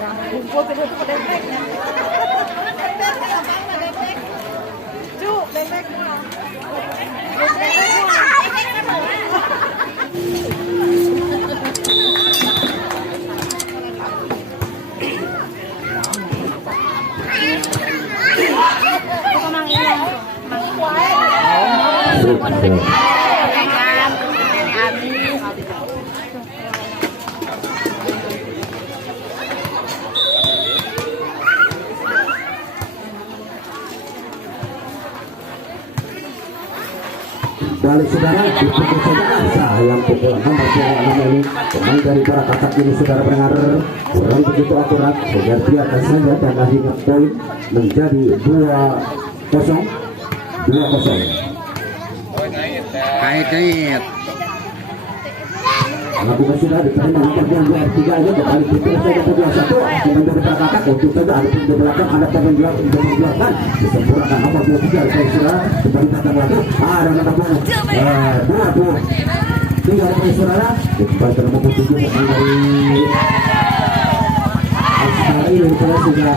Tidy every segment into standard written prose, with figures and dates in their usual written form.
Bungkul itu dempeknya. Cuk, dempeknya. Balik saudara, dipukul saudara, sayang pukul nomor 26 ini pemain dari para katak ini saudara pendengar kurang begitu akurat, sehingga biarkan saja dan akhirnya poin menjadi 2-0. Kait. Lakukan sudah diterima nomor yang 23 ini kembali dipilih saja ke 21 pemain dari para katak untuk saja ada di belakang ada pemain belakang disempurnakan nomor 23 dari saudara kembali datang lagi ada nomor 23 dari saudara kembali ke nomor 7 pemain dari Australia ini sudah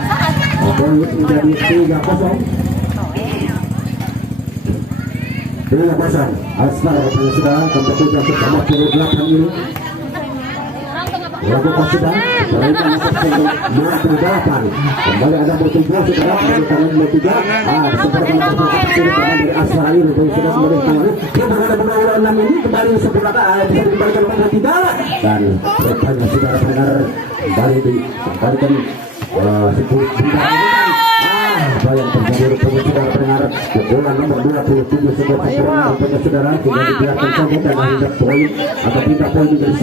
poin menjadi 3-0. Dengan pasang Asmar sudah kembali ke nomor 28 ini lakukan sudah berikan nomor 28 kembali ada bertujuh saudara kembali tangan nomor 3 disempurnakan nomor 4 dari Asmar ini sudah kembali tangan dia berada nomor 6 ini kembali sempurnakan bisa dikembalikan nomor 3 dan rupanya saudara pendengar kembalikan 10 yang terjadi rupanya saudara pendengar pukulan nomor 27 sebuah sempurna rupanya saudara tinggal dibiarkan saja dan akhirnya poin atau pindah poin menjadi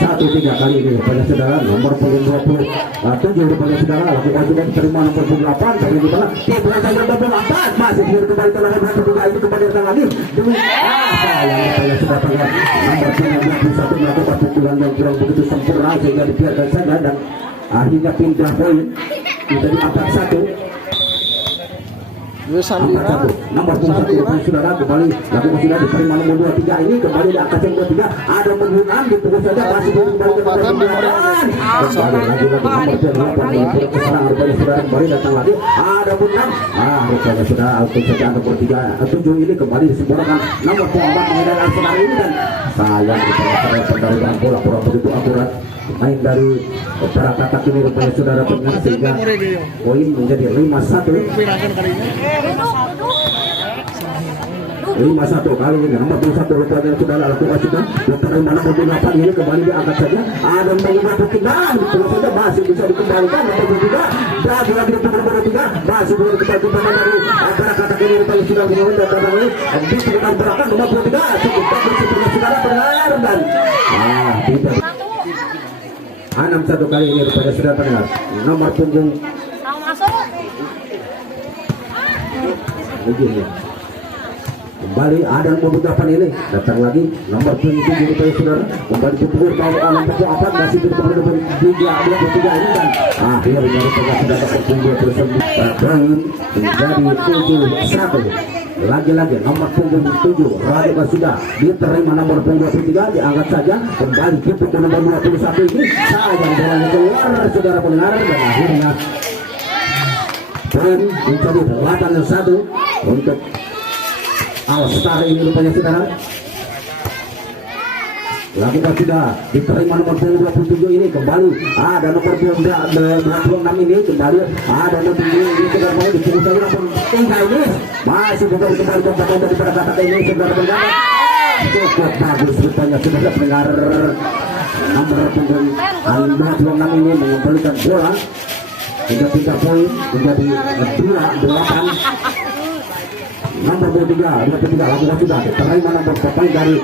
1-3 kali ini rupanya saudara nomor 27 rupanya saudara lakukan sudah diterima nomor 28 tapi di mana dia berada nomor 28 masih dia kembali ke nomor 1 itu kembali datang lagi demi yang rupanya saudara pendengar nomor 31 melakukan pukulan yang kurang begitu sempurna sehingga dibiarkan saja dan akhirnya pindah poin menjadi 4-1. Nomor 21 saudara kembali lakukan sudah diterima nomor 23 ini kembali di atas yang 23 ada penggunaan dipukul saja masih kembali ke nomor 28 kembali lagi nomor 28 kesalahan rupanya saudara kembali datang lagi ada menang rupanya sudah untuk saja nomor 7 ini kembali disempurnakan nomor 4 mengenai Arsenal ini dan sayang rupanya pertarungan bola kurang begitu akurat main dari para katak ini rupanya saudara pendengar sehingga poin menjadi 5-1 kali ini nomor 21 rupanya sudah lakukan sudah diterima nomor 28 ini kembali diangkat saja ada nomor 23 terus saja masih bisa dikembalikan nomor 23 dan lagi nomor 23 masih boleh dikembalikan dari para katak ini rupanya sudah menurun dan datang ini disebutkan belakang nomor 23 cukup bagus seperti saudara pendengar dan tidak 6-1 kali ini rupanya sudah pendengar nomor punggung begini kembali ada nomor 28 ini datang lagi nomor 27 rupanya saudara kembali dipukul nomor 24 masih dipukul nomor 23 ini dan akhirnya rupanya sudah dapat punggung tersebut menjadi 7-1 lagi-lagi nomor punggung 7 Radika sudah diterima nomor punggung 23 diangkat saja kembali dipukul nomor 21 ini sayang bolanya keluar saudara pendengar dan akhirnya poin menjadi 8-1 untuk All-Star ini rupanya saudara lakukan sudah diterima nomor 27 ini kembali ada nomor 26 ini kembali ada nomor ini sudah mulai dipukul saja nomor 3 ini masih kembali ke dari para katak ini saudara pendengar cukup bagus rupanya saudara pendengar nomor punggung 26 ini mengembalikan bola hingga 3 poin menjadi 2-8 nomor 23 lakukan sudah diterima nomor pemain dari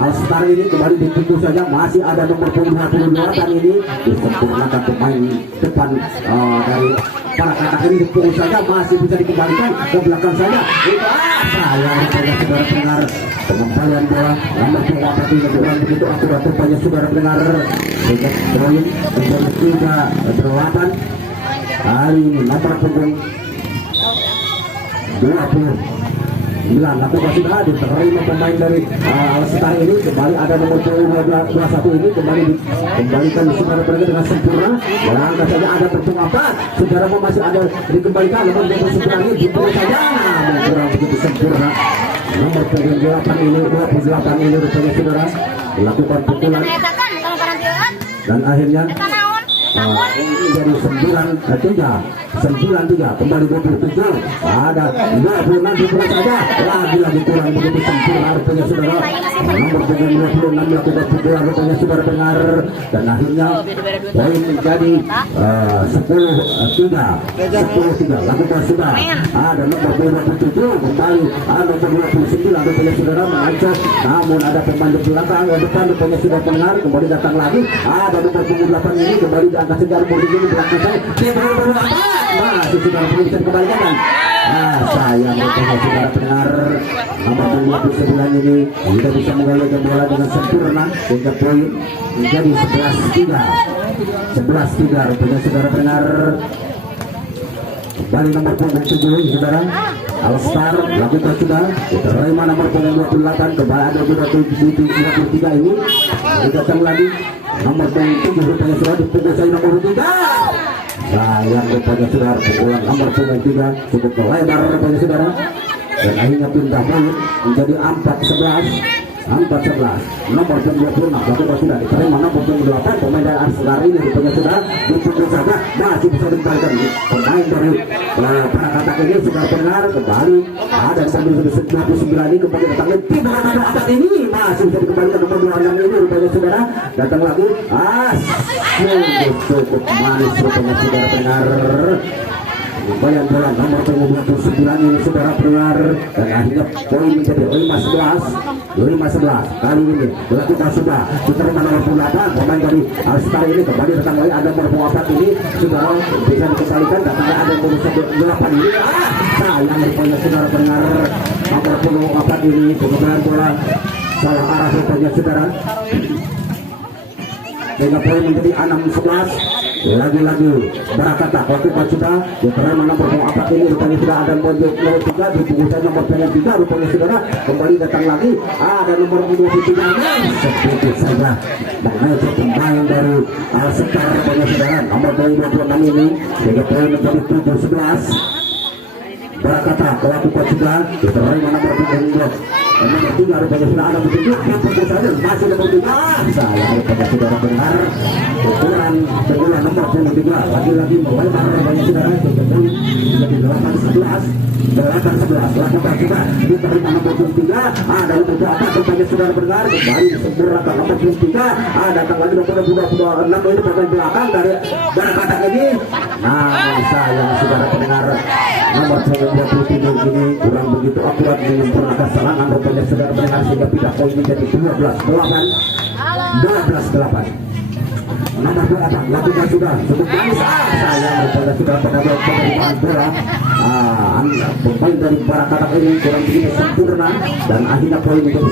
All-Star ini kembali dipukul saja masih ada nomor 28 ini disempurnakan pemain depan dari para katak ini dipukul saja masih bisa dikembalikan ke belakang saja sayang rupanya saudara pendengar pengembalian bola nomor 28 ini kurang begitu akurat rupanya saudara pendengar sehingga poin menjadi 3-8 kali ini nomor punggung 20 lakukan sudah diterima pemain dari Alstar ini. Kembali ada nomor 21 ini kembalikan saudara pendengar dengan sempurna. Dan angkat saja ada tepung apa saudara masih ada dikembalikan nomor 29 ini dipukul saja namun kurang begitu sempurna. Nomor 28 ini rupanya saudara lakukan pukulan dan akhirnya menjadi 9-3 kembali 27 ada 26 dipukul saja lagi kurang begitu sempurna rupanya saudara. Nomor 26 melakukan pukulan rupanya saudara dengar dan akhirnya poin menjadi 10-3 lakukan sudah ada nomor 27 kembali nomor 29 rupanya saudara mengancam namun ada pemain di belakang depan rupanya sudah dengar kembali datang lagi ada nomor 28 ini kembali diangkat segar posisi di belakang saya dia baru masih sudah bisa dikembalikan. Sayang rupanya saudara pendengar nomor 29 ini tidak bisa mengalirkan bola dengan sempurna sehingga poin menjadi 11-3 rupanya saudara pendengar. Kembali nomor 27 saudara Alstar lakukan sudah diterima nomor 28 kembali ada 23 ini datang lagi nomor 27 rupanya sudah dipukul saya nomor 3 yang rupanya saudara pukulan nomor 23 cukup melebar rupanya saudara dan akhirnya pindah poin menjadi 4-11 nomor 26 lakukan sudah diterima nomor 28 pemain dari Alstar ini rupanya sudah dipukul saja masih bisa dikembalikan pemain dari Parakata ini sudah benar kembali ada sambil 29 ini kembali datang lagi atas ini masih bisa dikembalikan nomor 26 ini rupanya saudara datang lagi cukup manis rupanya saudara benar Bayang bola nomor 29 ini saudara pendengar dan akhirnya poin menjadi 5-11 kali ini dilakukan sudah diterima nomor 28 pemain dari Alstar ini kembali datang lagi ada nomor 4 ini saudara bisa dikembalikan datangnya ada nomor 8 ini sayang rupanya saudara pendengar nomor 4 ini kemudian bola salah arah rupanya saudara sehingga poin menjadi 6-11 lagi-lagi Barakata lakukan sudah diterima nomor 4 ini rupanya sudah ada nomor 3 dipukul saja nomor 3 rupanya saudara kembali datang lagi ada nomor 23 sedikit saja mengejar pemain dari Alstar rupanya saudara nomor 26 ini sehingga poin menjadi 7-11 Barakata lakukan sudah diterima nomor 3 nomor 3 rupanya sudah ada begitu dipukul saja masih nomor 3 saya rupanya saudara benar ukuran nomor 23 lagi-lagi melebar rupanya saudara jadi 8-11 lakukan sudah diterima nomor 23 ada nomor 4 rupanya saudara benar kembali sempurnakan nomor 23 datang lagi nomor 26 ini pemain belakang dari Barakata ini sayang saudara pendengar nomor 27 ini kurang begitu akurat menyempurnakan serangan rupanya saudara pendengar sehingga pindah poin menjadi 12-8 nomor 28 lakukan sudah cukup manis sayang rupanya sudah pada penerimaan bola pemain dari Barakata ini kurang begitu sempurna dan akhirnya poin menjadi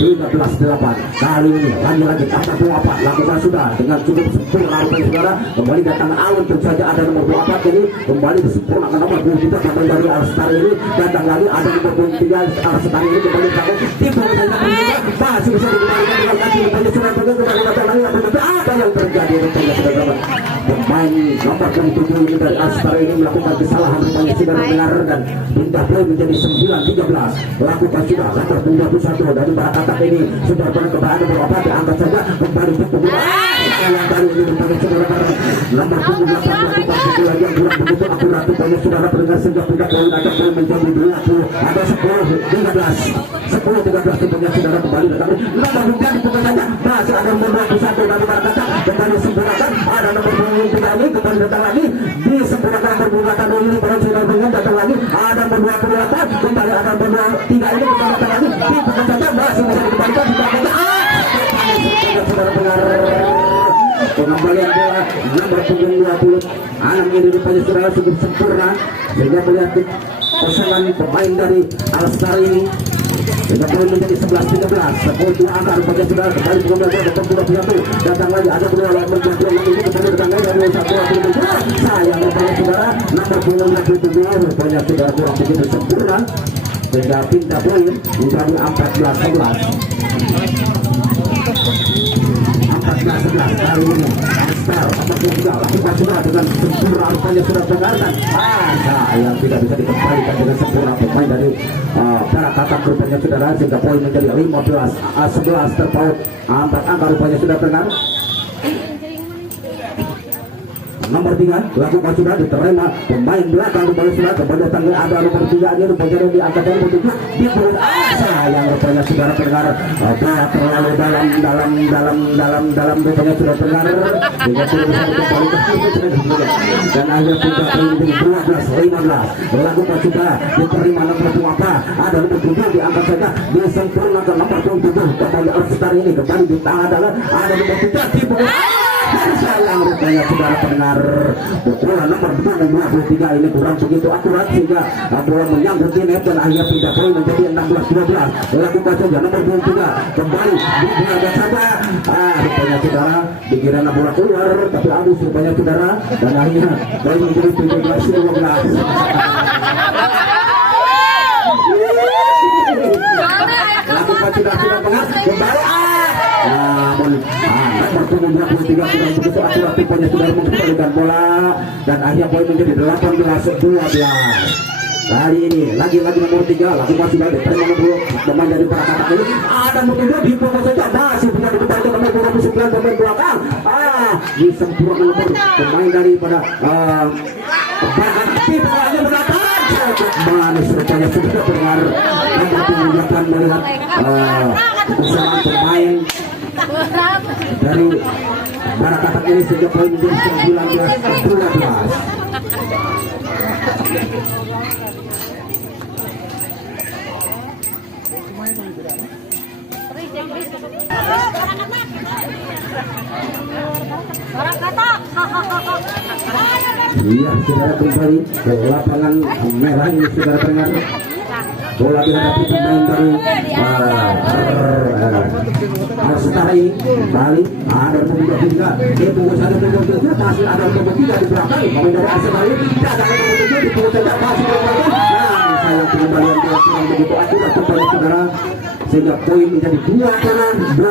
13-8 kali ini lagi-lagi tambah 24 lakukan sudah dengan cukup sempurna rupanya saudara kembali datang awal tentu saja ada nomor 24 ini kembali disempurnakan nomor 23 pemain dari Alstar ini datang lagi ada nomor 23 Alstar ini kembali datang timbul saja masih bisa dikembalikan dengan kaki rupanya sudah kembali datang lagi apa yang terjadi rupanya saudara pemain nomor 27 ini dari Alstar ini melakukan kesalahan rupanya sudah mendengar dan pindah poin menjadi 9-13 lakukan sudah nomor 21 dari Barakata ini sudah pernah keberada berapa diangkat saja kembali untuk yang kali ini rupanya saudara nomor 28 melakukan pukulan yang kurang begitu akurat rupanya saudara pendengar sehingga pindah poin ada poin menjadi 20 ada 10-13 rupanya saudara kembali datang nomor 3 dipukul saja masih ada nomor 21 dari Barakata kembali sempurnakan ada nomor 23 ini kembali datang lagi disempurnakan perbuatan ini baru saudara pendengar datang lagi ada nomor 28 kembali ada nomor 3 ini kembali datang lagi dipukul saja masih bisa dikembalikan saudara pendengar pengembalian bola nomor 20 alam ini rupanya saudara cukup sempurna sehingga melihat pasangan pemain dari Alstar ini sehingga poin menjadi 11-13 seperti angka rupanya saudara kembali pengembalian bola nomor 21 datang lagi ada bola nomor 26 ini kembali datang lagi dari 1 sayang rupanya saudara nomor 27 rupanya saudara kurang begitu sempurna sehingga pindah poin menjadi 14-11. 14-11 kali ini Star apapun juga lakukan sudah dengan sempurna, rupanya sudah tergarkan yang tidak bisa dikembalikan dengan sempurna pemain dari Barak Katak rupanya saudara, sehingga poin menjadi 15-11 terpaut angkat angka rupanya sudah tergar. Nomor 3 lakukan sudah diterima pemain belakang rupanya sudah kembali datang ada nomor 3 ini rupanya diangkat dari nomor 7 di bawah yang rupanya sudah terdengar bola terlalu dalam rupanya sudah terdengar hingga tidak bisa kembali ke situ dan akhirnya tidak menjadi 12-15 lakukan sudah diterima nomor 2 apa ada nomor 7 diangkat saja disempurnakan nomor 7 kembali All-Star ini kembali di tangan adalah ada nomor 3 di bawah sayang rupanya saudara pendengar bola nomor 23 ini kurang begitu akurat sehingga bola menyangkut di net dan akhirnya pindah poin menjadi 16-12 lakukan saja nomor 23 kembali diberada saja rupanya saudara dikira bola keluar tapi abis rupanya saudara dan akhirnya poin menjadi 17-12 lakukan sudah pengas kembali namun nomor 23 kurang begitu akurat tipenya sudah mengembalikan bola dan akhirnya poin menjadi 18-12 kali ini lagi-lagi nomor 3 lakukan sudah diterima nomor pemain dari Barak Katak ini ada nomor 7 di bawah saja masih punya dikembalikan nomor 29 pemain belakang disempurnakan nomor pemain daripada Barak di bawahnya belakang manis rupanya sudah dengar dan melihat usaha pemain dari Barak Katak ini sehingga poin menjadi 19-12. Barak Katak. Iya, saudara kembali ke lapangan merah ini saudara dengar. Bola dihadapi pemain dari Setari kembali ada nomor 3 di punggung sana nomor 3 masih ada nomor 3 di belakang pemain dari Setari tidak ada nomor 7 di punggung saja masih sayang pengembalian bola kurang begitu akurat kembali saudara sehingga poin menjadi 20-12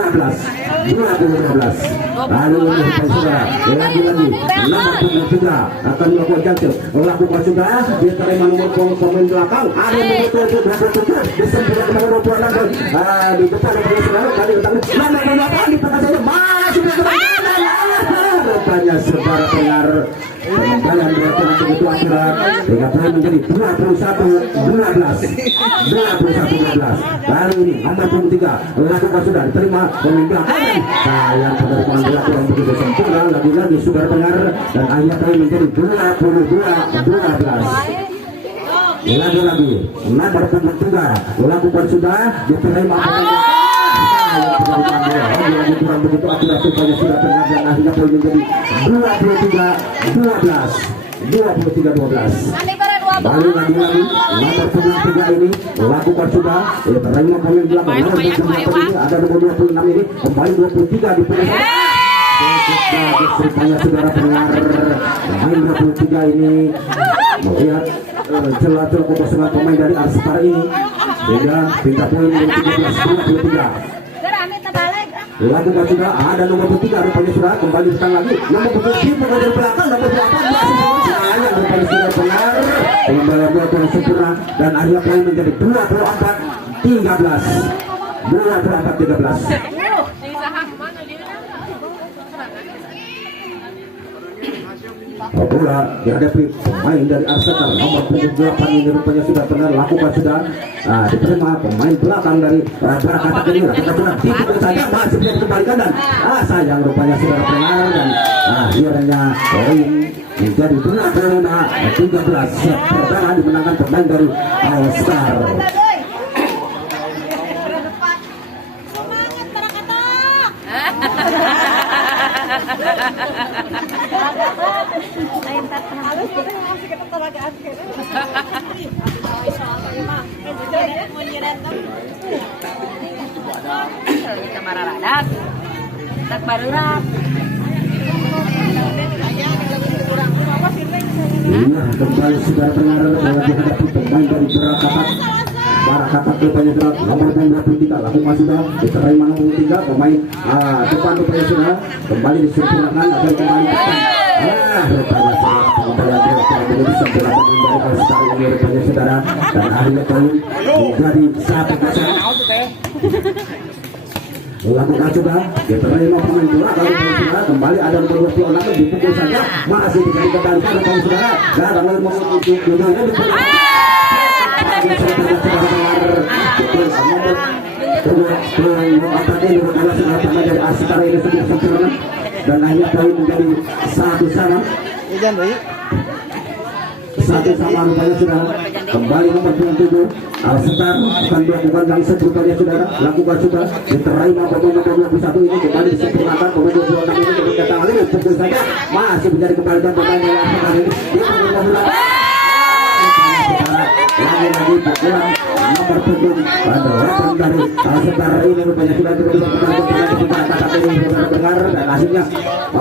lalu saudara lagi-lagi nomor 23 akan melakukan jangkil lakukan sudah diterima nomor pemain belakang ada nomor 7 disempurnakan nomor 26 di depan nomor saudara kali datang nomor 28 di tengah saja masih rupanya saudara dengar pengembalian bola kurang begitu akurat sehingga poin menjadi 21-12 kali ini nomor 23 lakukan sudah diterima pemain belakang sayang penerimaan bola kurang begitu sempurna lagi-lagi saudara dengar dan akhirnya poin menjadi 22-12 lagi-lagi nomor 23 lakukan sudah diterima lagi kurang begitu akurat rupanya sudah dengar dan akhirnya poin menjadi 23-12 balik lagi nomor 23 ini lakukan sudah terima pemain belakang nomor 28 ini ada nomor 26 ini kembali 23 di pilihan rupanya saudara pendengar pemain 23 ini melihat celah-celah kekosongan pemain dari All-Star ini sehingga pindah poin menjadi 17-23 lakukan sudah ada nomor 3 rupanya sudah kembali datang lagi nomor 7 di bagian belakang nomor 8 sayang rupanya sudah benar pengembalian bola kurang sempurna dan akhirnya poin menjadi 24-13 bola dihadapi pemain dari Arsenal nomor 78 ini rupanya sudah benar lakukan sudah diterima pemain belakang dari Barak Katak ini lakukan sudah dipukul saja masih bisa dikembalikan dan sayang rupanya sudah benar dan akhirnya poin menjadi 25-13 pertama dimenangkan pemain dari All-Star. Iya, kembali saudara pendengar bola dihadapi pemain dari Barak Katak Barakata rupanya sudah nomor 23 lakukan sudah diterima nomor 3 pemain depan rupanya sudah kembali disempurnakan agar kembali rupanya sudah kembali menjadi sempurna dari All-Star ini rupanya saudara dan akhirnya poin menjadi 1-0. Lakukan sudah diterima pemain bola kalau sudah kembali ada nomor 26 dipukul saja masih dikali kembalikan rupanya saudara dan lalu mengutuk dudunya dan akhirnya poin menjadi 1-1 rupanya sudah kembali nomor 27 Al-Setar akan melakukan yang sebutnya saudara lakukan sudah diterima pemain nomor 21 ini kembali disempurnakan pemain 26 ini berkata lagi pukul saja masih menjadi kembalikan pemain yang Al-Setar ini lagi-lagi pukulan nomor 7 pada weapon dari Al-Setar ini rupanya sudah diberikan kata ini saudara dengar dan akhirnya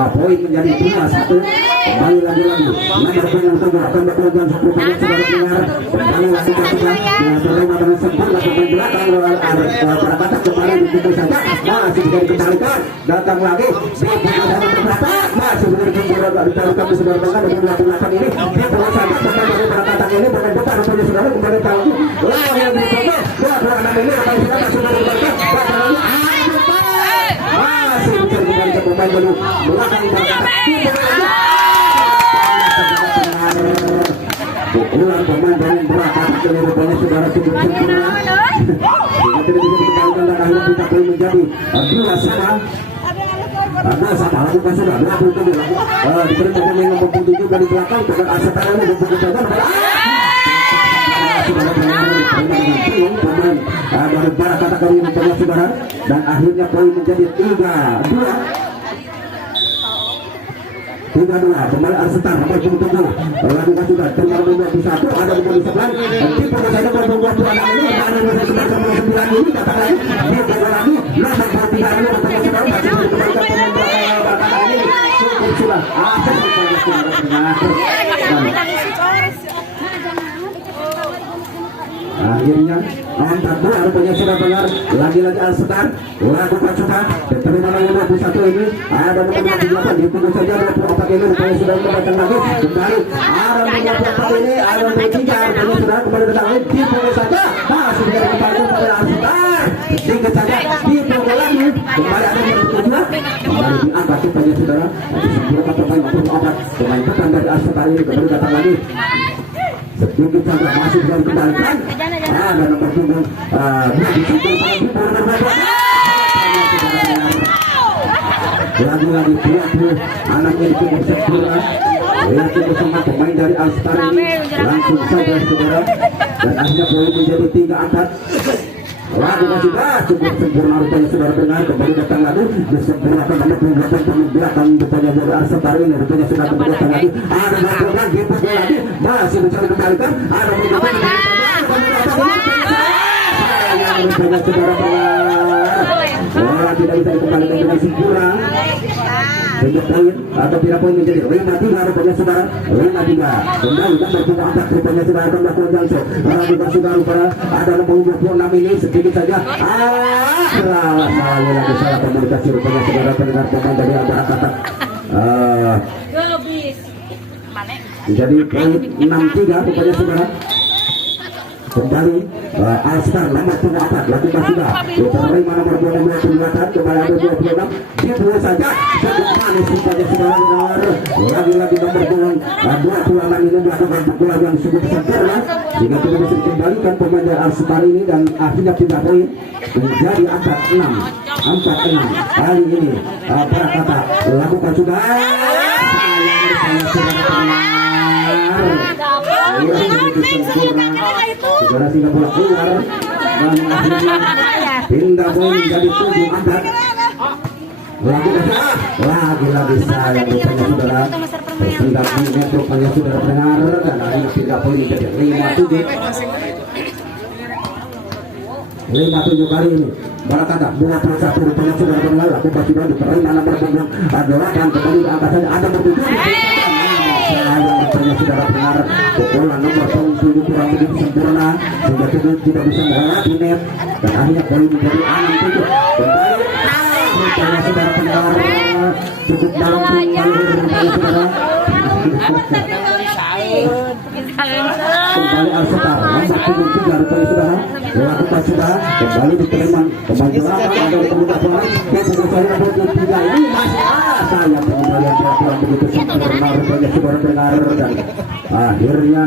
poin menjadi 2-1 kembali lagi nomor 7 akan bekerja satu poin saudara dengar kembali lagi dengan terima dengan sempurna pemain belakang pada kata kembali dipukul saja masih bisa dikembalikan datang lagi masih menjadi kembali ditaruhkan di saudara dengar dengan belakang ini dipukul saja kembali pada kata ini dengan depan rupanya saudara kembali tahu yang berikutnya anak ini akan sudah masuk dari belakang masih bisa kembali ke pemain baru belakang pukulan pemain baru belakang dari rupanya saudara cukup sempurna sehingga tidak bisa dikembalikan dan akhirnya kita boleh menjadi 2-1 sama lakukan sudah 27 diterima pemain nomor 7 dari belakang dengan Al-Setar ini dipukul saja dari Barakata kali ini saudara dan akhirnya poin menjadi 3-2 kembali Al-Setar nomor 27 lakukan sudah tinggal nomor 21 ada nomor 11 dipukul saja nomor 20 anak ini ada nomor 9 ini datang lagi dipukul lagi nomor 23 ini bertemu saudara masih dikembalikan pemain Barakata ini cukup sudah akhirnya angkat dua rupanya sudah benar lagi-lagi Al-Setar lakukan sudah diterima nomor 21 ini ada nomor 28 dipukul saja 24 ini rupanya sudah kembali lagi kembali ada nomor 24 ini ada nomor 3 rupanya sudah kembali datang lagi dipukul saja masih bisa kembali kepada Al-Setar sedikit saja dipukul lagi kembali ada nomor 7 kembali diangkat rupanya saudara disempurnakan pemain nomor 4 pemain depan dari Al-Setar ini kembali datang lagi sedikit saja masih bisa dikembalikan ada nomor 7 lagi-lagi 20 anaknya cukup sempurna yakin bersama pemain dari Al-Setar ini langsung saja saudara dan akhirnya poin menjadi 3-4 lakukan sudah cukup sempurna rupanya saudara dengar kembali datang lagi disempurnakan nomor 28 pemain belakang rupanya dari Al-Setar ini rupanya sudah kembali datang lagi ada nomor lagi pukul lagi masih bisa dikembalikan ada nomor rupanya saudara dengar tidak bisa dikembalikan dengan sempurna sehingga poin atau tidak poin menjadi 5-3 rupanya saudara 5-3 kembali dan bertemu angkat rupanya saudara akan melakukan jangkau lakukan sudah rupanya ada nomor 26 ini sedikit saja salah komunikasi rupanya saudara pendengar pemain dari Barakata jadi poin 6-3 rupanya saudara kembali Al-Setar nomor 24 lakukan sudah diterima nomor 28 kembali ada 26 dipukul saja cukup manis rupanya saudara lagi-lagi nomor 26 ini melakukan pukulan yang cukup sempurna sehingga tidak bisa dikembalikan pemain dari Al-Setar ini dan akhirnya 3 poin menjadi 4-6 kali ini Barakata lakukan sudah saudara sehingga bola keluar dan akhirnya pindah poin menjadi 7-4 lagi-lagi sayang rupanya saudara tertinggal menit rupanya saudara benar dan akhirnya pindah poin menjadi 5-7 kali ini Barakata 21 rupanya saudara benar lakukan sudah diterima nomor 8 kembali diangkat saja ada nomor 7 sayang rupanya rupanya saudara pendengar pukulan nomor 7 kurang begitu sempurna sehingga tidak bisa melewati net dan akhirnya poin menjadi 6-7 kembali rupanya saudara pendengar cukup dalam rupanya saudara kembali Al-Setar nomor 3 rupanya saudara dilakukan sudah kembali diterima pemain belakang ada kemudian pemain pukul saya nomor 3 ini masih sayang pengembalian kurang begitu sempurna rupanya saudara pendengar dan akhirnya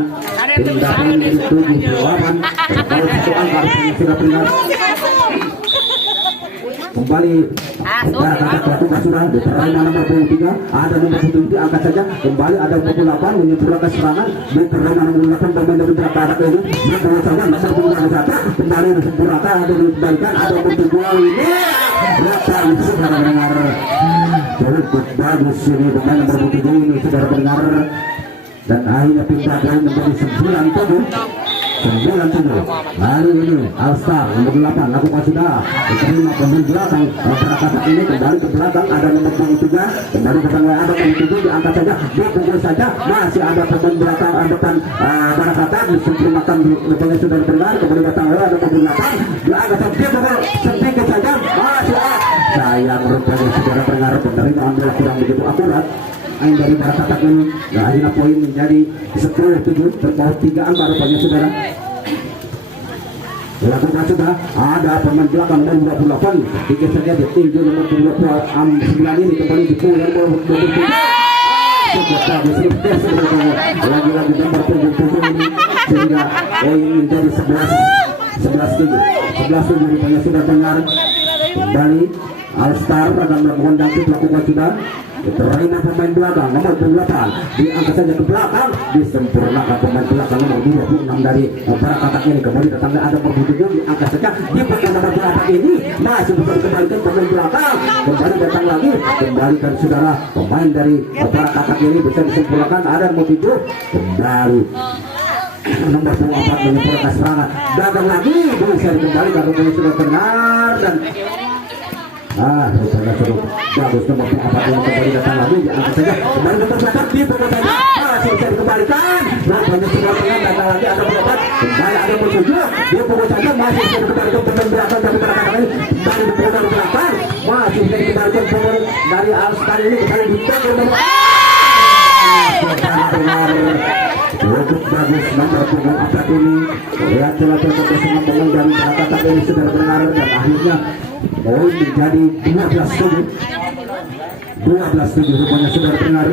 tindakan itu dilawan kembali satu angka sudah pendengar kembali lakukan sudah diterima nomor 23 ada nomor 7 diangkat saja kembali ada 28 menyempurnakan serangan diterima nomor 8 pemain dari belakang ini diterima saja nomor 21 kembali disempurnakan ada dikembalikan ada nomor 7 ini datang saudara pendengar cukup bagus ini pemain nomor 7 ini saudara pendengar dan akhirnya pindah poin menjadi 9-7 hari ini Alstar nomor 8 lakukan sudah diterima pemain belakang masyarakat ini kembali ke belakang ada nomor 23 kembali ke belakang ada nomor 7 diangkat saja dipukul saja masih ada pemain belakang depan masyarakat disempurnakan rupanya sudah benar kemudian datang ada nomor 8 diangkat saja dipukul sedikit saja masih sayang rupanya saudara pendengar penerimaan bola kurang begitu akurat main dari masyarakat ini nah akhirnya poin menjadi 10-7 berpaut 3 angka rupanya saudara dilakukan sudah ada pemain belakang nomor 28 tiga saja ditinju nomor 29 ini kembali dipukul nomor 27 lagi-lagi nomor 27 ini sehingga poin menjadi 11-7 rupanya sudah dengar kembali Alstar akan melakukan dangkit lakukan sudah diterima pemain belakang nomor 28 diangkat saja ke belakang disempurnakan pemain belakang nomor 26 dari Barakatak ini kembali datangnya ada nomor 7 diangkat saja di pemain nomor 28 ini masih bisa dikembalikan pemain belakang kembali datang lagi kembalikan saudara pemain dari Barakatak ini bisa disempurnakan ada nomor 7 kembali nomor 24 menyempurnakan serangan datang lagi bisa dikembalikan pemain sudah benar dan rencana seru bagus nomor 4 yang kembali datang lagi diangkat saja kembali ke belakang di pukul saja masih bisa dikembalikan banyak sudah tengah datang lagi ada berapa kembali ada nomor 7 dia pukul saja masih bisa dikembalikan pemain belakang dari belakang ini kembali di pukul belakang masih bisa dikembalikan pemain dari Alstar ini kembali di pukul nomor cukup bagus nomor punggung 4 ini lihat celah-celah bersama pemain dari Barakatak ini sudah benar dan akhirnya poin menjadi 12-7 rupanya sudah benar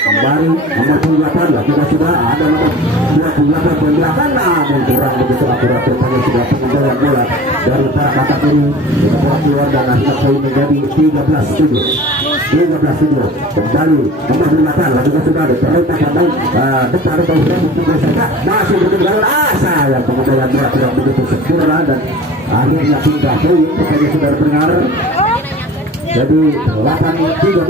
kembali nomor 28 lakukan sudah ada nomor 28 pembelakan namun kurang begitu akurat rupanya sudah pengendalian bola dari Barakatak ini bola keluar dan akhirnya poin menjadi 13-7 kembali nomor 28 lakukan sudah diterima pemain depan pukul saja masih berkendali sayang pengendalian bola kurang begitu sempurna dan akhirnya pindah poin rupanya sudah benar jadi 8-13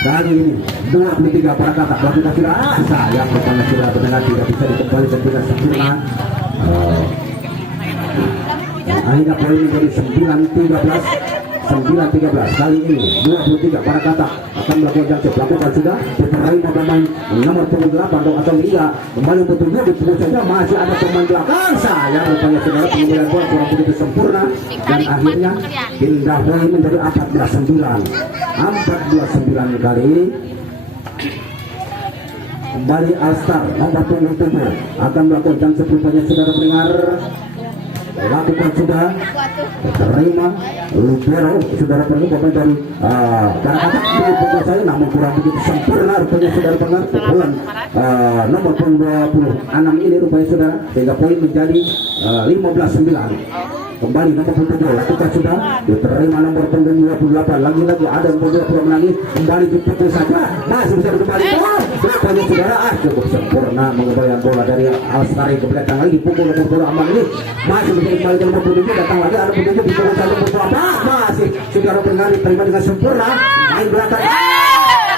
kali ini 23 Barakatak lakukan sudah sayang rupanya sudah benar tidak bisa dikembalikan tidak sempurna akhirnya poin menjadi 9-13 kali ini 23 Barakatak akan melakukan jangkep lakukan sudah diterima pemain nomor 28 dong atau tidak kembali bertujuh dipukul saja masih ada pemain belakang sayang rupanya saudara pengembalian bola kurang begitu sempurna dan akhirnya pindah poin menjadi 14-9 kali ini kembali Alstar nomor 27 akan melakukan jangkep rupanya saudara pendengar lakukan sudah terima Lubero saudara pendengar pemain dari Barakatak pukul saya namun kurang begitu sempurna rupanya saudara pendengar pukulan nomor 26 ini rupanya saudara sehingga poin menjadi 15-9 kembali nomor 27 lakukan sudah diterima nomor 28 lagi-lagi ada nomor 2 menangis kembali dipukul saja masih bisa dikembalikan rupanya saudara cukup sempurna mengembalikan bola dari Alstar ke belakang lagi dipukul nomor 2 aman ini masih bisa dikembalikan nomor 27 datang lagi ada nomor 7 dipukul saja nomor 2 masih saudara pendengar diterima dengan sempurna main belakang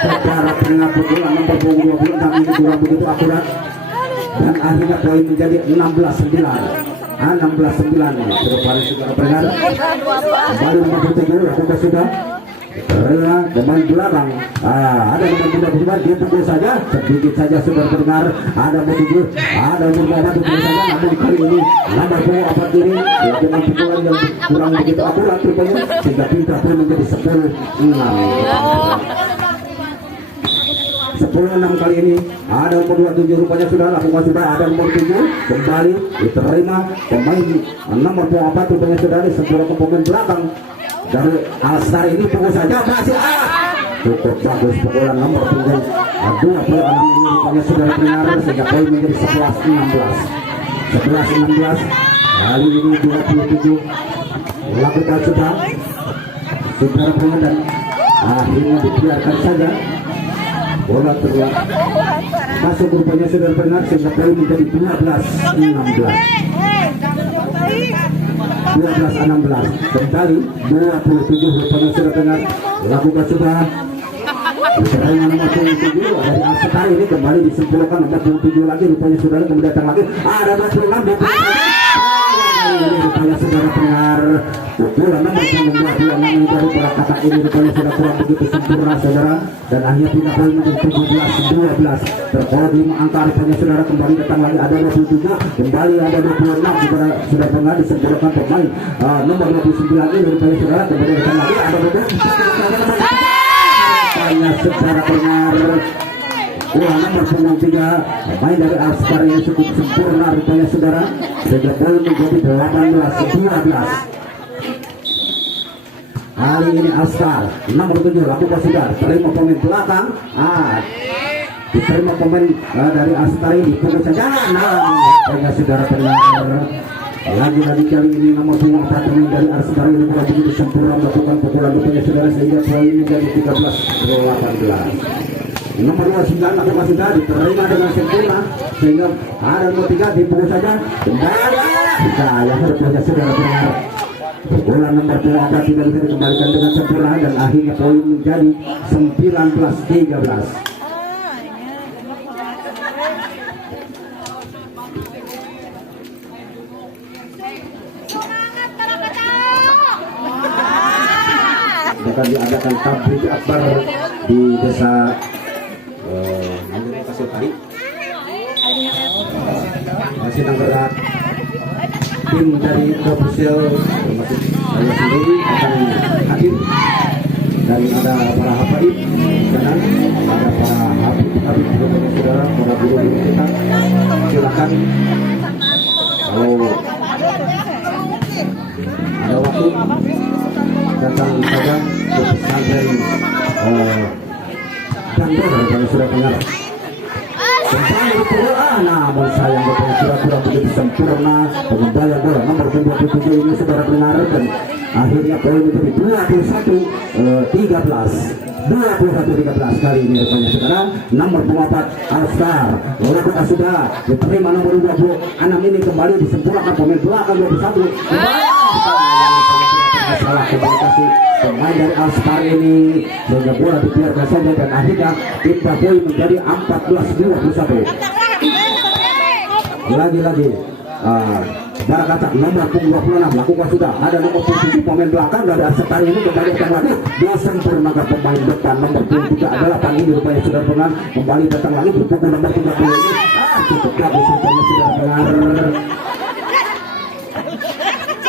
saudara pendengar pukulan nomor 26 ini kurang begitu akurat dan akhirnya poin menjadi 16-9 16-9 terus saudara pendengar kembali nomor 7 lakukan sudah Karena pemain belakang ada nomor 29 dia pukul saja sedikit saja sudah terdengar ada nomor 7 ada nomor 4 pukul saja namun kali ini nomor 4 apa kiri dengan pukulan yang kurang begitu akurat rupanya sehingga pindah pun menjadi 10-6 kali ini ada nomor 27 rupanya sudah lakukan sudah ada nomor 7 kembali diterima pemain nomor 4 rupanya sudah disempurnakan pemain belakang dari Alstar ini pukul saja masih cukup bagus pukulan nomor 26 ini rupanya sudah dengar sehingga poin menjadi 11-16 kali ini 27 lakukan sudah pengen dan akhirnya dibiarkan saja bola keluar masuk rupanya sudah benar sehingga poin menjadi 12-16 kembali 27 rupanya sudah benar lakukan sudah serangan nomor 27 dari Alstar ini kembali disimpulkan nomor 27 lagi rupanya sudah kemudian datang lagi ada 26 rupanya saudara pendengar pukulan nomor 26 dari Prakata ini rupanya sudah kurang begitu sempurna saudara dan akhirnya pindah poin menjadi 17-12 terpaut 5 angka rupanya saudara kembali datang lagi ada 27 kembali ada 26 sudah pendengar disempurnakan pemain nomor 29 ini rupanya saudara kembali datang lagi ada 27 secara pendengar nomor 93 main dari Alstar yang cukup sempurna rupanya saudara sehingga poin menjadi 18-12 kali ini Alstar nomor 7 lakukan sudah terima pemain belakang diterima pemain dari Alstar ini pukul saja sehingga saudara pendengar lagi-lagi kali ini nomor 4 pemain dari Alstar ini kurang begitu sempurna melakukan pukulan rupanya saudara sehingga poin menjadi 13-18 nomor 29 lakukan sudah diterima dengan sempurna sehingga ada nomor 3 dipukul saja kembali saya rupanya saudara pendengar pukulan nomor 4 tidak bisa dikembalikan dengan sempurna dan akhirnya poin menjadi 19-13 akan diadakan tablik akbar di desa Kasih Tari masih bergerak tim dari official termasuk saya sendiri akan hadir dan ada para habaib dan ada para habib saudara para guru kita silakan kalau ada waktu datang saja ke pesantren Bandar yang sudah dengar kembali bola namun sayang rupanya sudah begitu sempurna pengembalian bola nomor 27 ini saudara dengar dan akhirnya poin menjadi 21-13 kali ini rupanya saudara nomor 4 Alstar lakukan sudah diterima nomor 26 ini kembali disempurnakan pemain belakang 21 salah komunikasi pemain dari Alstar ini sehingga bola dibiarkan saja dan akhirnya pindah poin menjadi 14-21 lagi-lagi Barakata nomor 26 lakukan sudah ada nomor 7 pemain belakang dari Alstar ini kembali datang lagi dia sempurnakan pemain depan nomor 23 adalah ini rupanya sudah pernah kembali datang lagi berpukul nomor 30 ini cukup bagus rupanya sudah benar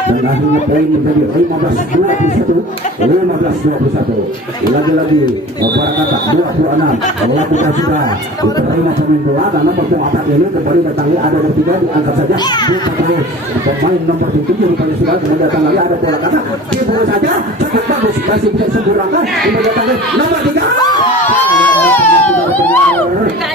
dan akhirnya poin menjadi 15-21 lagi-lagi Barakata 26 melakukan sudah diterima pemain belakang nomor 4 ini kembali datang lagi ada nomor 3 diangkat saja pemain nomor 7 rupanya sudah kemudian datang lagi ada Barakata diburu saja cukup bagus masih bisa sempurnakan kemudian datang lagi nomor 3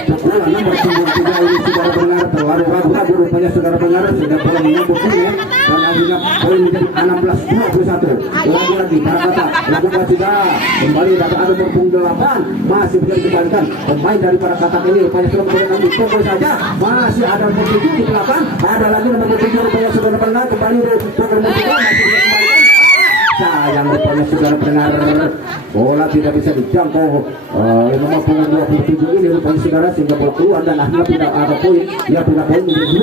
pukulan nomor 93 ini saudara dengar terlalu ragu-ragu rupanya saudara dengar sehingga bola menyambut ini dan akhirnya poin menjadi 16-21 lagi-lagi Barakata lakukan sudah kembali dapat ada nomor 8 masih bisa dikembalikan pemain dari Barakata ini rupanya sudah kemudian ambil pukul saja masih ada nomor 7 di belakang ada lagi nomor 7 rupanya saudara dengar kembali pukul nomor 3 masih bisa dikembalikan sayang rupanya saudara pendengar bola tidak bisa dijangkau nomor 27 ini rupanya saudara sehingga bola keluar dan akhirnya tidak ada poin ya tidak poin menjadi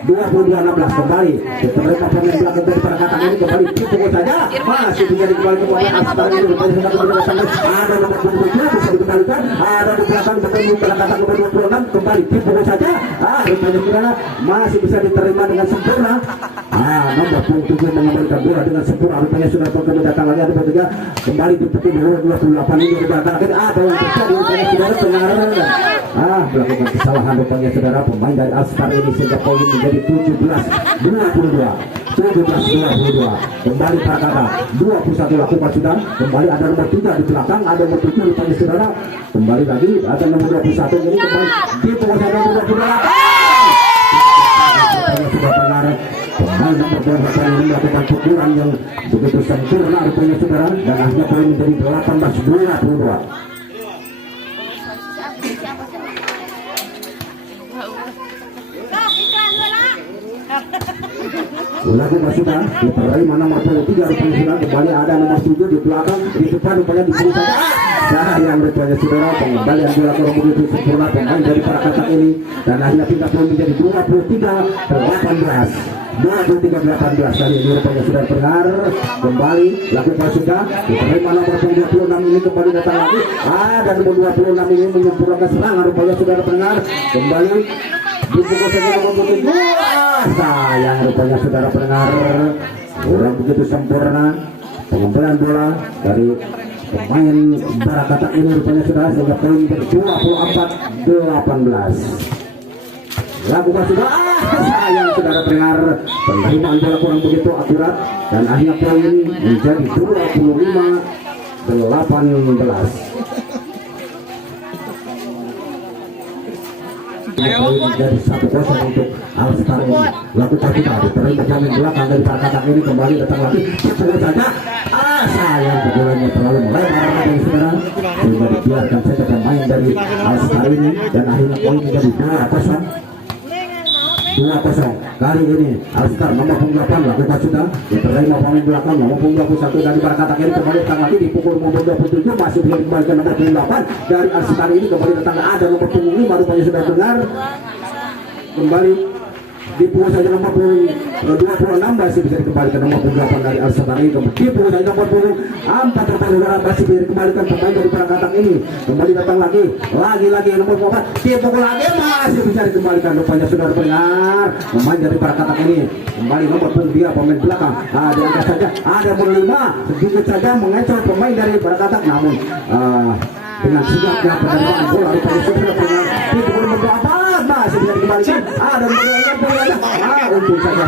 22-16 22-16 kembali terlepas pemain belakang dari perkatakan ini kembali dipukul saja masih bisa dikembali kepada Astar ini kembali sudah kembali sampai ada nomor 27 bisa dikembalikan ada di belakang bertemu perkatakan nomor 26 kembali dipukul saja rupanya saudara masih bisa diterima dengan sempurna nomor 27 mengembalikan bola dengan sempurna rupanya sudah kembali datang lagi ada bertiga kembali dipukul 28 ini datang lagi ada yang terjadi rupanya saudara pengaruh melakukan kesalahan rupanya saudara pemain dari Astar ini sehingga poin menjadi 17-22 kembali Prakata 21 lakukan sudah kembali ada nomor 3 di belakang ada nomor 7 rupanya saudara kembali lagi ada nomor 21 ini kembali di posisi nomor 28 sudah pengaruh pemain nomor 28 ini melakukan pukulan yang begitu sempurna rupanya saudara dan akhirnya poin menjadi 18-22 lakukan sudah diterima nomor 23 rupanya sudah kembali ada nomor 7 di belakang di depan rupanya diberi saja yang rupanya saudara pengembalian bola kurang begitu sempurna pemain dari Prakata ini dan akhirnya tinggal poin menjadi 23-18 kali ini rupanya sudah pendengar kembali lakukan sudah diterima nomor 26 ini kembali datang lagi dan nomor 26 ini menyempurnakan serangan rupanya sudah pendengar kembali dipukul saja nomor 27 sayang rupanya saudara pendengar kurang begitu sempurna pengembalian bola dari pemain Prakata ini rupanya saudara sehingga poin 24-18 lakukan sudah sayang saudara pendengar penerimaan bola kurang begitu akurat dan akhirnya poin menjadi 25-18 menjadi 1-0 untuk Alstar ini lakukan kita diterima jamin belakang dari Prakata ini kembali datang lagi dipukul saja sayang pukulannya terlalu melebar dari saudara sehingga dibiarkan saja pemain dari Alstar ini dan akhirnya poin menjadi 2-0 kali ini Alstar nomor 28 lakukan sudah diterima pemain belakang nomor 21 dari Prakata ini kembali datang lagi dipukul nomor 27 masih belum kembali ke nomor 28 dari Alstar ini kembali datang ada nomor 25 rupanya sudah dengar kembali dipukul saja nomor 26 masih bisa dikembalikan nomor 28 dari Alstar ini dipukul saja nomor 24 terpaksa masih bisa dikembalikan pemain dari Prakata ini kembali datang lagi nomor 4 dipukul lagi masih bisa dikembalikan rupanya saudara pendengar pemain dari Prakata ini kembali nomor 2 pemain belakang diangkat saja ada nomor 5 sedikit saja mengecoh pemain dari Prakata namun dengan sigapnya penerimaan bola rupanya saudara pendengar dipukul nomor 4 masih bisa dikembalikan ada nomor 6 untung saja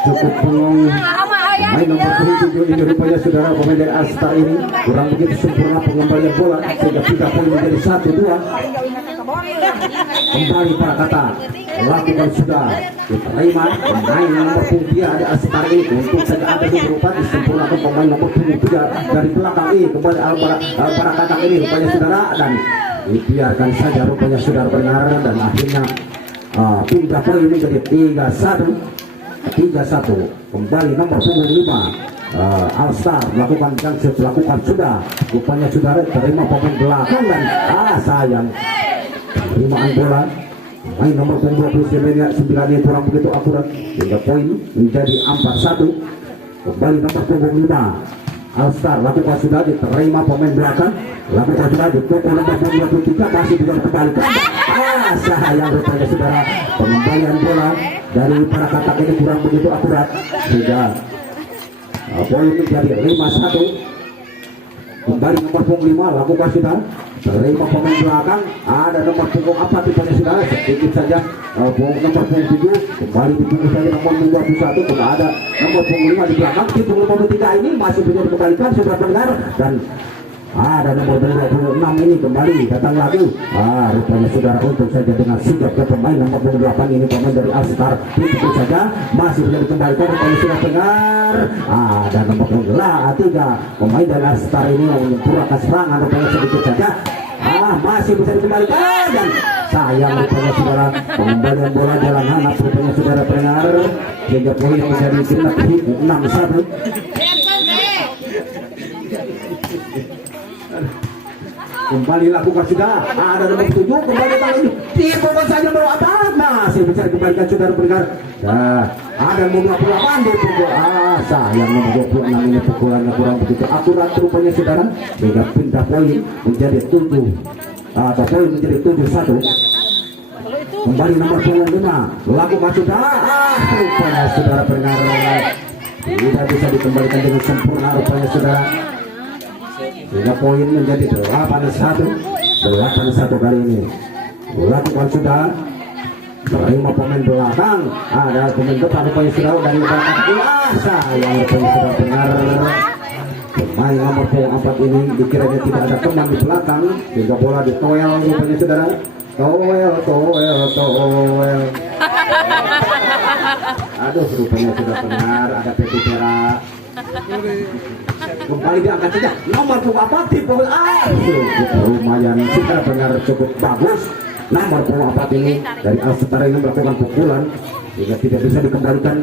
cukup peluang main nomor 7 ini rupanya saudara pemain dari Alstar ini kurang begitu sempurna pengembalian bola sehingga 3 poin menjadi 1-2 kembali Prakata lakukan sudah diterima pemain nomor 3 dari Alstar ini untuk saja ada nomor 4 disempurnakan pemain nomor 3 dari belakang ini kembali Prakata ini rupanya saudara dan dibiarkan saja rupanya saudara benar dan akhirnya pindah poin menjadi 3-1 kembali nomor 5 Alstar melakukan sudah rupanya saudara terima pemain belakang dan sayang terimaan bola main nomor 29 ini kurang begitu akurat hingga poin menjadi 4-1 kembali nomor 5 Alstar lakukan sudah diterima pemain belakang lakukan sudah dipukul nomor 23 masih bisa dikembalikan sayang rupanya saudara pengembalian bola dari Prakata ini kurang begitu akurat sehingga poin menjadi 5-1 kembali nomor 5 lakukan sudah terima pemain belakang ada nomor punggung 4 tipenya sudah sedikit saja nomor 7 kembali dipukul saja nomor 21 tidak ada nomor punggung 5 di belakang dipukul nomor 3 ini masih bisa dikembalikan sudah benar dan ada nomor 26 ini kembali datang lagi rupanya saudara untuk saja dengan sigap ke pemain nomor 28 ini pemain dari Alstar dipukul saja masih bisa dikembalikan rupanya sudah dengar ada nomor 3 pemain dari Alstar ini menyempurnakan serangan rupanya sedikit saja masih bisa dikembalikan dan sayang rupanya saudara pengembalian bola jalan hanap rupanya saudara pendengar sehingga poin menjadi 6-1 kembali lakukan sudah ada nomor 7 kembali tangan dipukul saja baru apa masih bisa dikembalikan saudara pendengar. Nah, ada nomor 28 dipukul sayang nomor 26 ini pukulannya kurang begitu akurat rupanya saudara sehingga pindah poin menjadi 7 atau poin menjadi 7-1. Kembali nomor 25 lakukan sudah rupanya saudara pendengar tidak bisa dikembalikan dengan sempurna rupanya saudara sehingga poin menjadi 8-1 kali ini. Lakukan sudah terima pemain belakang ada pemain depan rupanya sudah dari belakang sayang rupanya sudah benar pemain nomor 4 ini dikiranya tidak ada teman di belakang sehingga bola ditoel rupanya saudara toel aduh rupanya sudah benar ada Peti Perak kembali diangkat saja nomor 4 tipe lumayan sudah benar cukup bagus nomor 4 ini dari Alsetara ini melakukan pukulan sehingga tidak bisa dikembalikan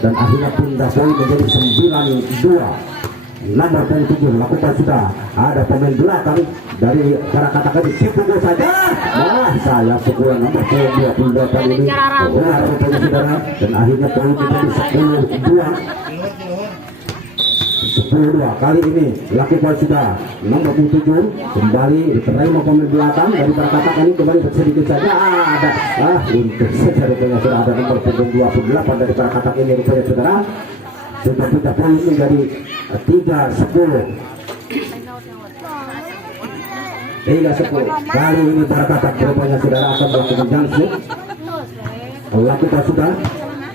dan akhirnya pindah poin menjadi 9-2. Nomor 7 lakukan sudah ada pemain belakang dari para katakan dipukul saja saya pukulan nomor 22 kali ini keluar rupanya saudara dan akhirnya poin menjadi 10-2 kali ini lakukan sudah nomor 7 kembali diterima pemain belakang dari para katakan ini kembali sedikit saja ada untuk saja rupanya sudah ada nomor 28 dari para katakan ini rupanya saudara sudah pindah poin menjadi 3-10 kali ini para katak rupanya saudara akan melakukan jangkut lakukan sudah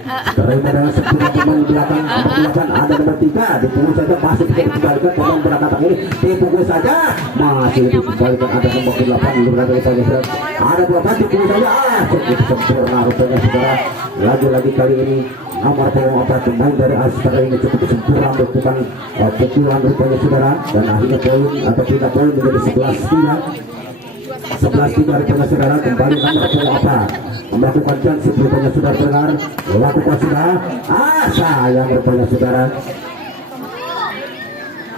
terima dengan 10 pemain belakang ada nomor 3 dipukul saja masih bisa dikembalikan pemain belakang ini dipukul saja masih dikembalikan ada nomor 8 berada di saja ada 2 dipukul saja cukup sempurna rupanya saudara lagi-lagi kali ini nomor 4 pemain dari Alsetara ini cukup sempurna melakukan pukulan rupanya saudara dan akhirnya poin atau tidak poin menjadi 11-3 rupanya saudara kembali nomor 4 melakukan chance rupanya saudara dengar lakukan sudah sayang rupanya saudara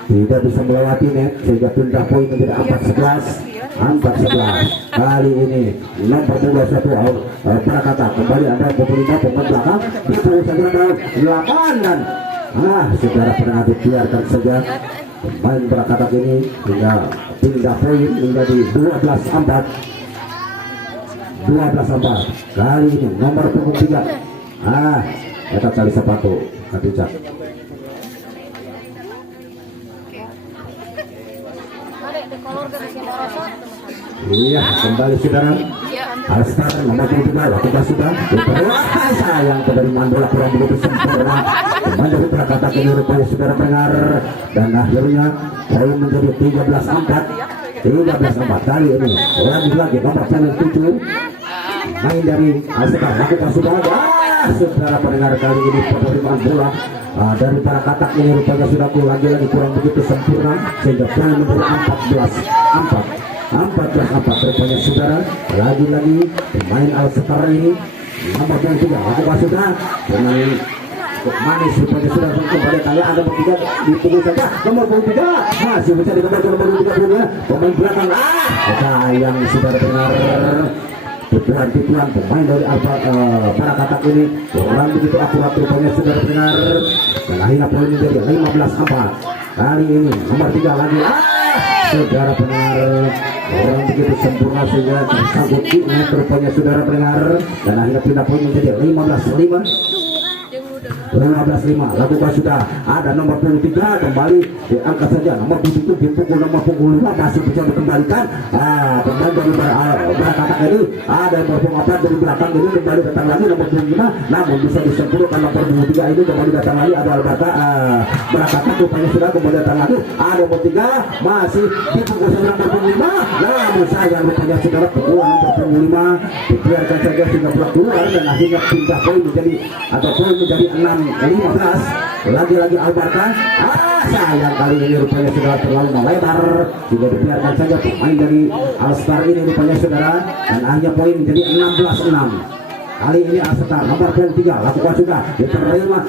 tidak bisa melewati net sehingga pindah poin menjadi 4-11 kali ini nomor 21 Prakata kembali ada pemain belakang dipukul saja 8 dan saudara pendengar dibiarkan saja pemain Prakata ini hingga pindah poin menjadi 12-4 kali ini nomor 3 kita cari sepatu Khadijah. Iya kembali saudara Alsetara nomor 3 lakukan sudah sayang penerimaan bola kurang begitu sempurna pemain dari Prakata ini rupanya saudara pendengar dan akhirnya poin menjadi 13-4 kali ini lagi-lagi nomor 7 main dari Alsetara lakukan sudah saudara pendengar kali ini penerimaan bola dari para katak ini rupanya sudah lagi-lagi kurang begitu sempurna sehingga poin menjadi 14-4 rupanya saudara lagi-lagi pemain Alsetara ini nomor 3 lakukan sudah dengan manis rupanya sudah kembali kali ada nomor 3 ditunggu saja nomor 3 masih bisa dikembalikan nomor 3 pemain belakang sayang saudara dengar tipuan pemain dari para katak ini kurang begitu akurat rupanya saudara dengar dan akhirnya poin menjadi 15-4 kali ini nomor 3 lagi saudara pendengar orang begitu sempurna sehingga tersangkut net rupanya saudara pendengar dan akhirnya pindah poin menjadi 15-5 lakukan sudah ada nomor 23 kembali diangkat saja nomor 7 dipukul nomor 5 masih bisa dikembalikan pemain dari Prakata ini ada nomor 4 dari belakang ini kembali datang lagi nomor 25 namun bisa disempurnakan nomor 23 ini kembali datang lagi ada Prakata rupanya sudah kembali datang lagi ada nomor 3 masih dipukul saja nomor 25 namun sayang rupanya saudara pukulan nomor 25 dibiarkan saja sehingga bola keluar dan akhirnya pindah poin menjadi atau poin menjadi 6-15 lagi-lagi Albarka sayang kali ini rupanya saudara terlalu melebar juga dibiarkan saja pemain dari Alsetara ini rupanya saudara dan akhirnya poin menjadi 16-6 kali ini Alsetara nomor 23 lakukan sudah diterima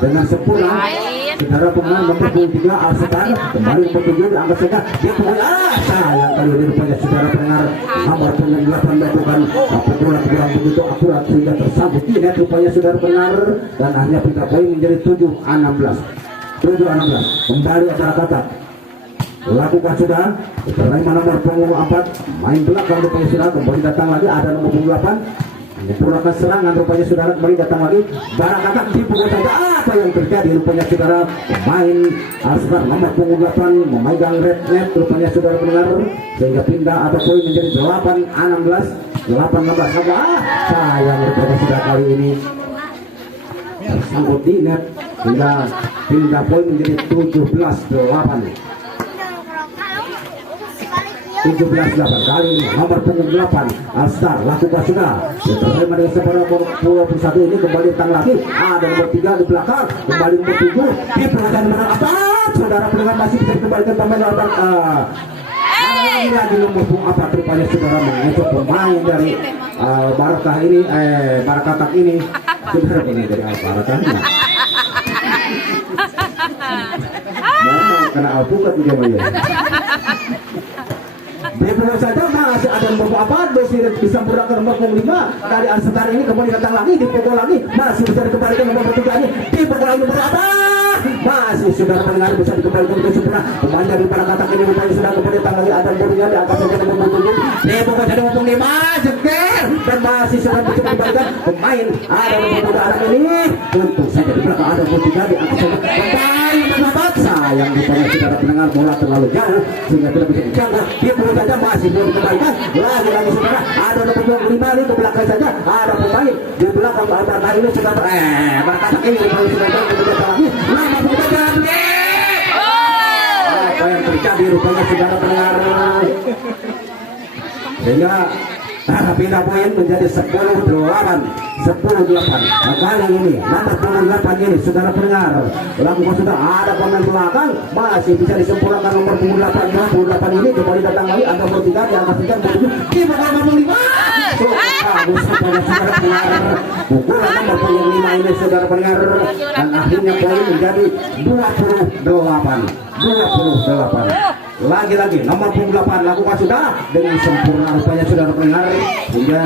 dengan sempurna. Saudara pemain nomor 23 Alsetar kembali nomor 7 diangkat saja dia pemain sayang kali ini rupanya saudara pendengar nomor 8 melakukan pukulan kurang begitu akurat sehingga tersambut ini rupanya saudara pendengar dan akhirnya pindah poin menjadi 7-16 kembali acara kata lakukan sudah terima nomor punggung 4 main belakang rupanya sudah kembali datang lagi ada nomor punggung 8 menyempurnakan serangan rupanya saudara kembali datang lagi barang kata dipukul saja apa yang terjadi rupanya saudara pemain Alsetar nomor punggung 8 memegang red net rupanya saudara pendengar sehingga pindah atau poin menjadi 8-16 sayang rupanya sudah kali ini tersangkut di net hingga pindah poin menjadi 17-8 kali ini nomor punggung 8 Alsetar lakukan sudah diterima dengan separuh 21 ini kembali datang lagi ada nomor 3 di belakang kembali nomor 7 di pelanggan menang apa saudara pendengar masih bisa dikembalikan pemain lawan lagi nomor punggung 4 rupanya saudara mengecek pemain dari Barakah ini Barakatak ini saudara ini dari Barakah ini mau kena alpukat juga ya Beberapa saja masih ada nomor 4 bisa berakan nomor 5 dari Alsetar ini kembali datang lagi dipukul lagi masih bisa dikembalikan nomor 3 ini dipukul lagi nomor apa masih sudah mendengar bisa dikembalikan ke sempurna pemain dari Barakatak ini rupanya sudah kembali datang lagi ada nomornya diangkat saja nomor 7 dipukul jadi nomor 5 jeker dan masih sudah bisa dikembalikan pemain ada nomor 2 anak ini tentu saja di belakang ada nomor 3 diangkat saja kembali nomor 4 sayang rupanya saudara pendengar bola terlalu jauh sehingga tidak bisa dijaga dipukul saja masih belum dikembalikan lagi saudara ada nomor 5 ini ke belakang saja ada pemain di belakang Barakatak ini sudah Barakatak ini rupanya sudah kemudian lagi nama pemain apa yang terjadi rupanya saudara pendengar sehingga pindah poin menjadi 10-8 kali ini nomor punggung 8 ini saudara pendengar lakukan sudah ada pemain belakang masih bisa disempurnakan nomor punggung 8 ini kembali datang lagi ada nomor 3 diangkat saja di bawah nomor 5 bagus saudara pendengar pukulan nomor punggung 5 ini saudara pendengar dan akhirnya poin menjadi 28 lagi nomor punggung 8 lakukan sudah dengan sempurna rupanya saudara pendengar hingga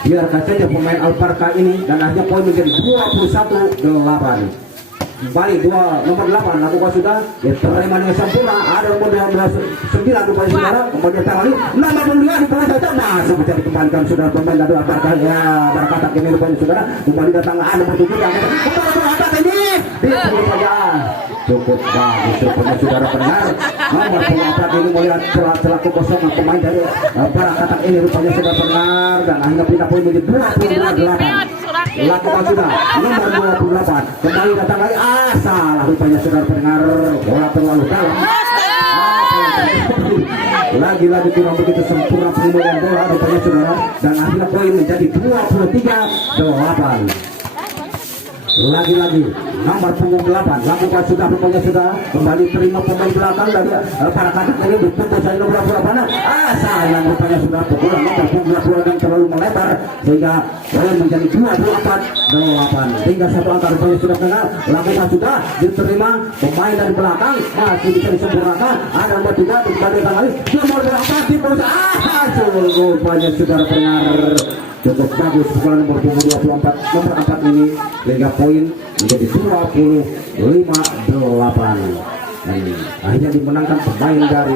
biarkan saja pemain Albarkah ini dan akhirnya poin menjadi 21-8 kembali nomor 8 lakukan sudah diterima dengan sempurna ada nomor 9 rupanya saudara kemudian datang lagi nomor 2 di bawah saja masih bisa dikembalikan saudara pemain dari Albarkah ya Barakatak ini rupanya saudara kembali datang ada nomor 7 yang Barakatak ini dipukul saja cukup bagus rupanya saudara pendengar nomor punggung 4 ini melihat celah kekosongan pemain dari Barakatak ini rupanya saudara pendengar dan akhirnya pindah poin menjadi 28 lakukan sudah nomor 28 kembali datang lagi salah rupanya saudara pendengar bola terlalu dalam lagi-lagi kurang begitu sempurna pengendalian bola rupanya saudara dan akhirnya poin menjadi 23-8 lagi-lagi nomor punggung 8 lakukan sudah rupanya sudah kembali terima pemain belakang dari Barakatak ini dipukul saya nomor berapa sayang rupanya sudah pukulan nomor punggung 8 yang terlalu melebar sehingga poin menjadi 24-8 hingga satu angka rupanya sudah kena lakukan sudah diterima pemain dari belakang masih bisa disempurnakan ada nomor 3 kembali datang lagi nomor berapa dipukul rupanya saudara pendengar cukup bagus pukulan nomor punggung 24 nomor 4 ini hingga poin menjadi 25-8 dan akhirnya dimenangkan pemain dari